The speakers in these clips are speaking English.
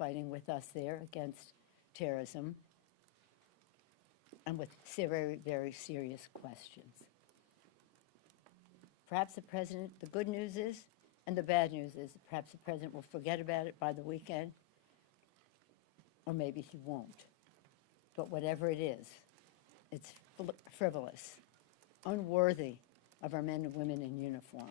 fighting with us there against terrorism and with very, very serious questions. Perhaps the president, the good news is, and the bad news is, perhaps the president will forget about it by the weekend, or maybe he won't. But whatever it is, it's frivolous, unworthy of our men and women in uniform.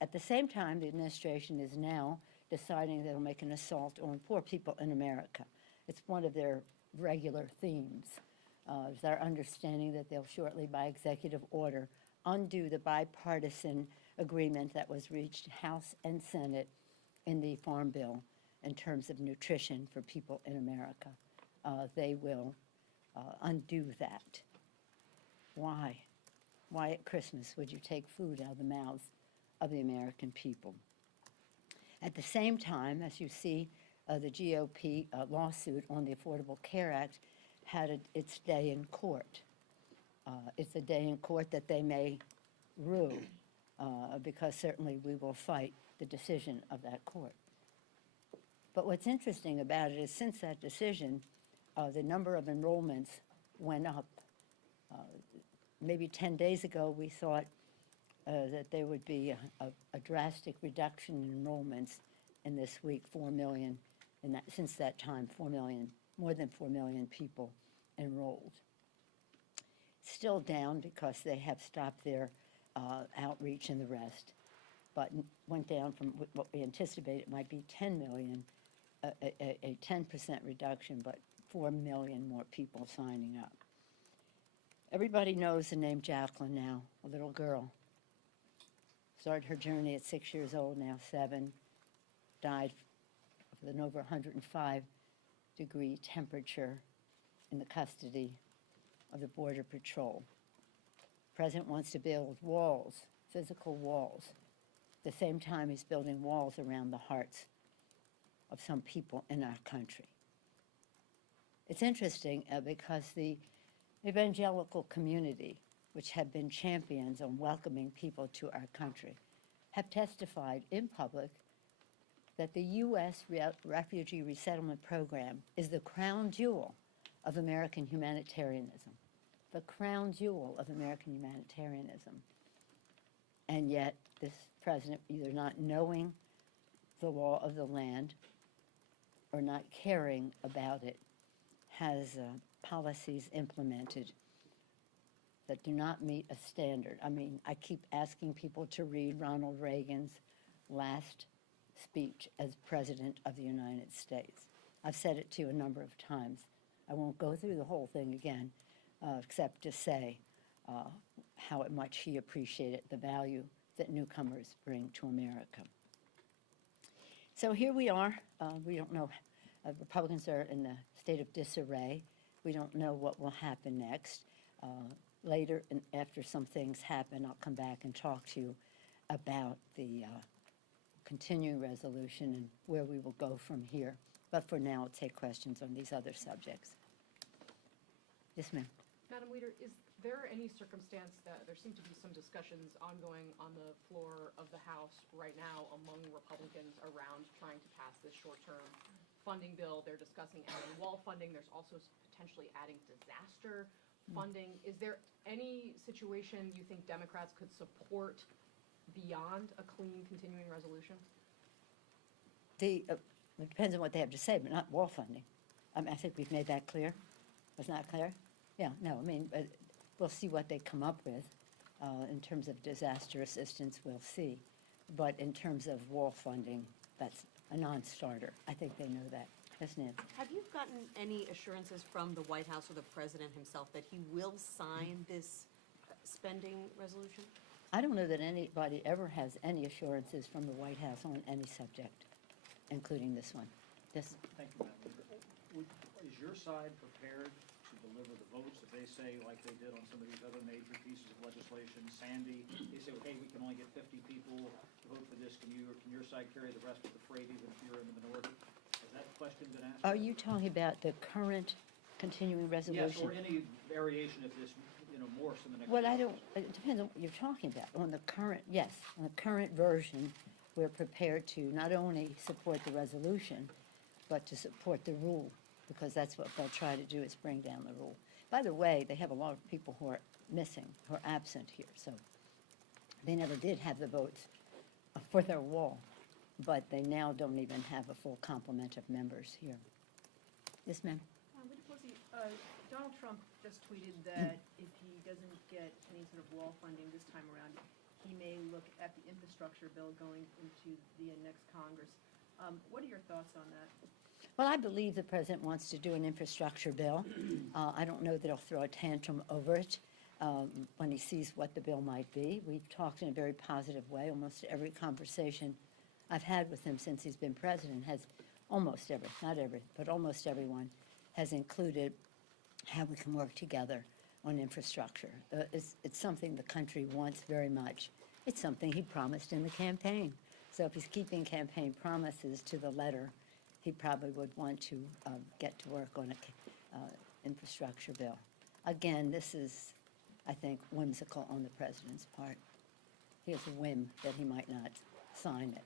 At the same time, the administration is now deciding they'll make an assault on poor people in America. It's one of their regular themes. It's our understanding that they'll shortly, by executive order, undo the bipartisan agreement that was reached House and Senate in the Farm Bill in terms of nutrition for people in America. They will undo that. Why? Why at Christmas would you take food out of the mouths of the American people? At the same time, as you see, the GOP lawsuit on the Affordable Care Act had its day in court. It's a day in court that they may rue, because certainly we will fight the decision of that court. But what's interesting about it is since that decision, the number of enrollments went up. Maybe 10 days ago, we thought that there would be a drastic reduction in enrollments in this week, 4 million, and since that time, 4 million, more than 4 million people enrolled. Still down because they have stopped their outreach and the rest, but went down from what we anticipated might be 10 million, a 10% reduction, but 4 million more people signing up. Everybody knows the name Jacqueline now, a little girl. Started her journey at 6 years old, now 7, died with an over 105-degree temperature in the custody of the Border Patrol. The president wants to build walls, physical walls. At the same time, he's building walls around the hearts of some people in our country. It's interesting because the evangelical community, which have been champions on welcoming people to our country, have testified in public that the U.S. Refugee Resettlement Program is the crown jewel of American humanitarianism, the crown jewel of American humanitarianism. And yet, this president, either not knowing the law of the land or not caring about it, has policies implemented that do not meet a standard. I mean, I keep asking people to read Ronald Reagan's last speech as President of the United States. I've said it to you a number of times. I won't go through the whole thing again, except to say how much he appreciated the value that newcomers bring to America. So here we are. We don't know. Republicans are in a state of disarray. We don't know what will happen next. Later, and after some things happen, I'll come back and talk to you about the continuing resolution and where we will go from here. But for now, I'll take questions on these other subjects. Yes, ma'am. Madam Leader, is there any circumstance that there seem to be some discussions ongoing on the floor of the House right now among Republicans around trying to pass this short-term funding bill? They're discussing adding wall funding. There's also potentially adding disaster funding. Is there any situation you think Democrats could support beyond a clean continuing resolution? It depends on what they have to say, but not wall funding. I mean, I think we've made that clear. Was that clear? Yeah, no, I mean, we'll see what they come up with. In terms of disaster assistance, we'll see. But in terms of wall funding, that's a non-starter. I think they know that. Yes, Nancy? Have you gotten any assurances from the White House or the president himself that he will sign this spending resolution? I don't know that anybody ever has any assurances from the White House on any subject, including this one. Yes? Thank you, Madam Leader. Is your side prepared to deliver the votes that they say, like they did on some of these other major pieces of legislation? Sandy, they say, hey, we can only get 50 people to vote for this. Can your side carry the rest of the freight even if you're in the minority? Has that question been asked? Are you talking about the current continuing resolution? Yes, or any variation if this more so in the next. Well, few I months. don't, it depends on what you're talking about. On the current, yes, on the current version, we're prepared to not only support the resolution, but to support the rule, because that's what they'll try to do, is bring down the rule. By the way, they have a lot of people who are missing, who are absent here, so they never did have the votes for their wall, but they now don't even have a full complement of members here. Yes, ma'am? Lady Pelosi, Donald Trump just tweeted that if he doesn't get any sort of wall funding this time around, he may look at the infrastructure bill going into the next Congress. What are your thoughts on that? Well, I believe the president wants to do an infrastructure bill. I don't know that he'll throw a tantrum over it when he sees what the bill might be. We've talked in a very positive way. Almost every conversation I've had with him since he's been president has almost every, not every, but almost everyone has included how we can work together on infrastructure. It's something the country wants very much. It's something he promised in the campaign. So if he's keeping campaign promises to the letter, he probably would want to get to work on an infrastructure bill. Again, this is, I think, whimsical on the president's part. He has a whim that he might not sign it.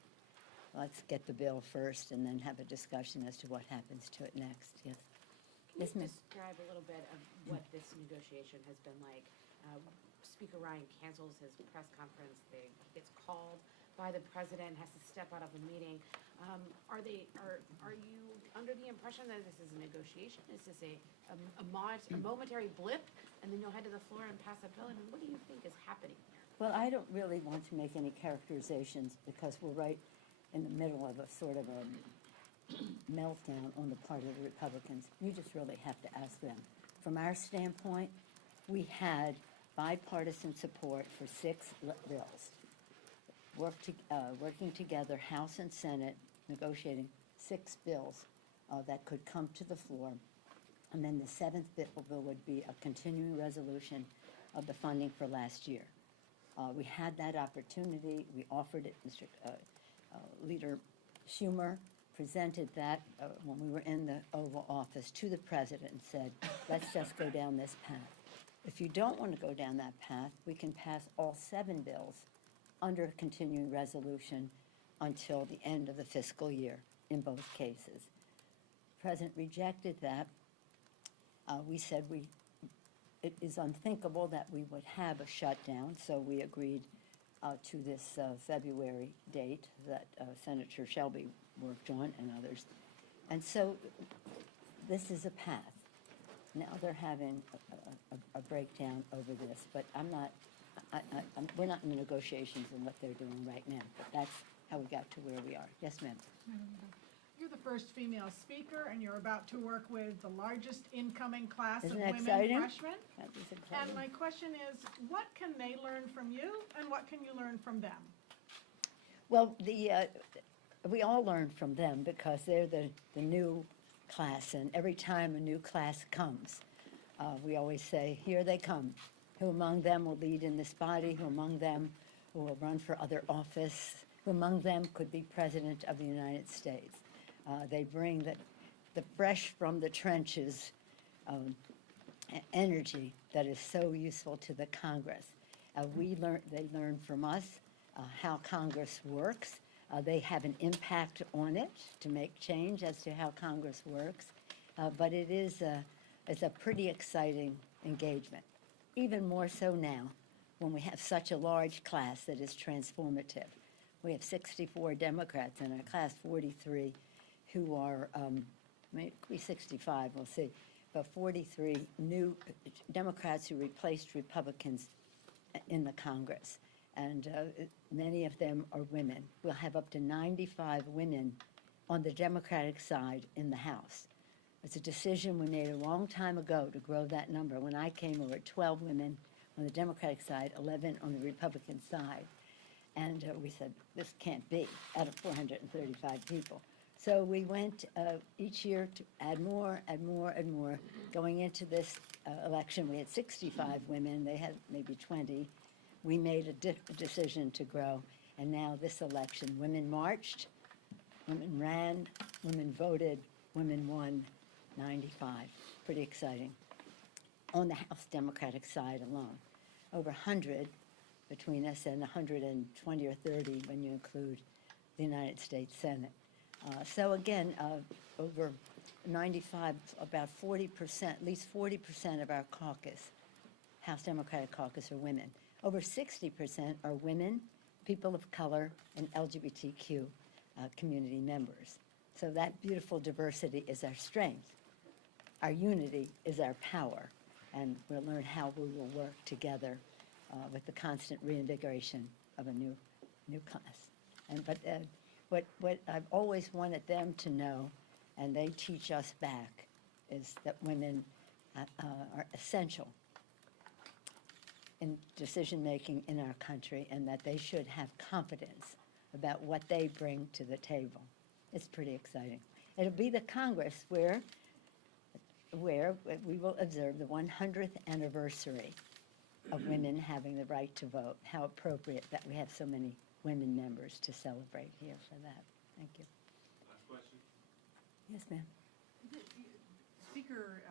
Let's get the bill first and then have a discussion as to what happens to it next. Yes. Yes, Can ma'am. you describe a little bit of what this negotiation has been like? Speaker Ryan cancels his press conference, he gets called by the president, has to step out of a meeting. Are you under the impression that this is a negotiation? Is this a momentary blip, and then you'll head to the floor and pass a bill? I mean, what do you think is happening here? Well, I don't really want to make any characterizations because we're right in the middle of a sort of a meltdown on the part of the Republicans. You just really have to ask them. From our standpoint, we had bipartisan support for 6 bills. Working together, House and Senate, negotiating 6 bills that could come to the floor. And then the 7th bill would be a continuing resolution of the funding for last year. We had that opportunity. We offered it. Mr. Leader Schumer presented that when we were in the Oval Office to the president and said, let's just go down this path. If you don't want to go down that path, we can pass all 7 bills under a continuing resolution until the end of the fiscal year in both cases. The president rejected that. We said it is unthinkable that we would have a shutdown, so we agreed to this February date that Senator Shelby worked on and others. And so this is a path. Now they're having a breakdown over this, but we're not in the negotiations in what they're doing right now, but that's how we got to where we are. Yes, ma'am. You're the first female speaker, and you're about to work with the largest incoming class Isn't of that women exciting? freshmen. That is And exciting. my question is, what can they learn from you, and what can you learn from them? Well, we all learn from them because they're the new class, and every time a new class comes, we always say, here they come. Who among them will lead in this body? Who among them will run for other office? Who among them could be President of the United States? They bring the fresh from the trenches energy that is so useful to the Congress. They learn from us how Congress works. They have an impact on it to make change as to how Congress works. But it's a pretty exciting engagement, even more so now when we have such a large class that is transformative. We have 64 Democrats in our class, 43 who are, maybe 65, we'll see, but 43 new Democrats who replaced Republicans in the Congress. And many of them are women. We'll have up to 95 women on the Democratic side in the House. It's a decision we made a long time ago to grow that number. When I came, there were 12 women on the Democratic side, 11 on the Republican side. And we said, this can't be out of 435 people. So we went each year to add more, add more, and more. Going into this election, we had 65 women. They had maybe 20. We made a decision to grow. And now this election, women marched, women ran, women voted, women won 95. Pretty exciting. on the House Democratic side alone. Over 100 between us and 120 or 30 when you include the United States Senate. So again, over 95, about 40%, at least 40% of our caucus, House Democratic caucus, are women. Over 60% are women, people of color, and LGBTQ community members. So that beautiful diversity is our strength. Our unity is our power, and we'll learn how we will work together with the constant reinvigoration of a new class. But what I've always wanted them to know, and they teach us back, is that women are essential in decision-making in our country, and that they should have confidence about what they bring to the table. It's pretty exciting. It'll be the Congress where we will observe the 100th anniversary of women having the right to vote. How appropriate that we have so many women members to celebrate here for that. Thank you. Last question? Yes, ma'am. Speaker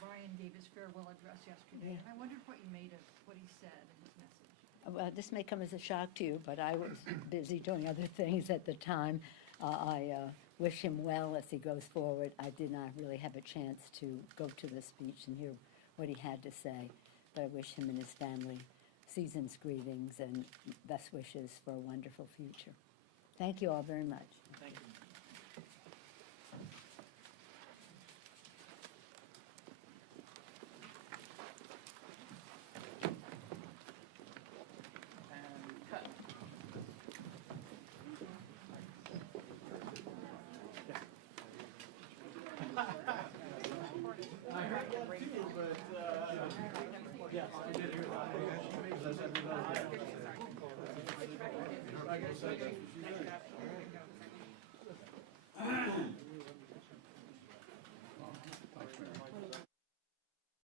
Ryan gave his farewell address yesterday, and I wondered what you made of what he said in his message. Well, this may come as a shock to you, but I was busy doing other things at the time. I wish him well as he goes forward. I did not really have a chance to go to the speech and hear what he had to say, but I wish him and his family season's greetings and best wishes for a wonderful future. Thank you all very much. Thank you. And cut. Yes, I did hear that.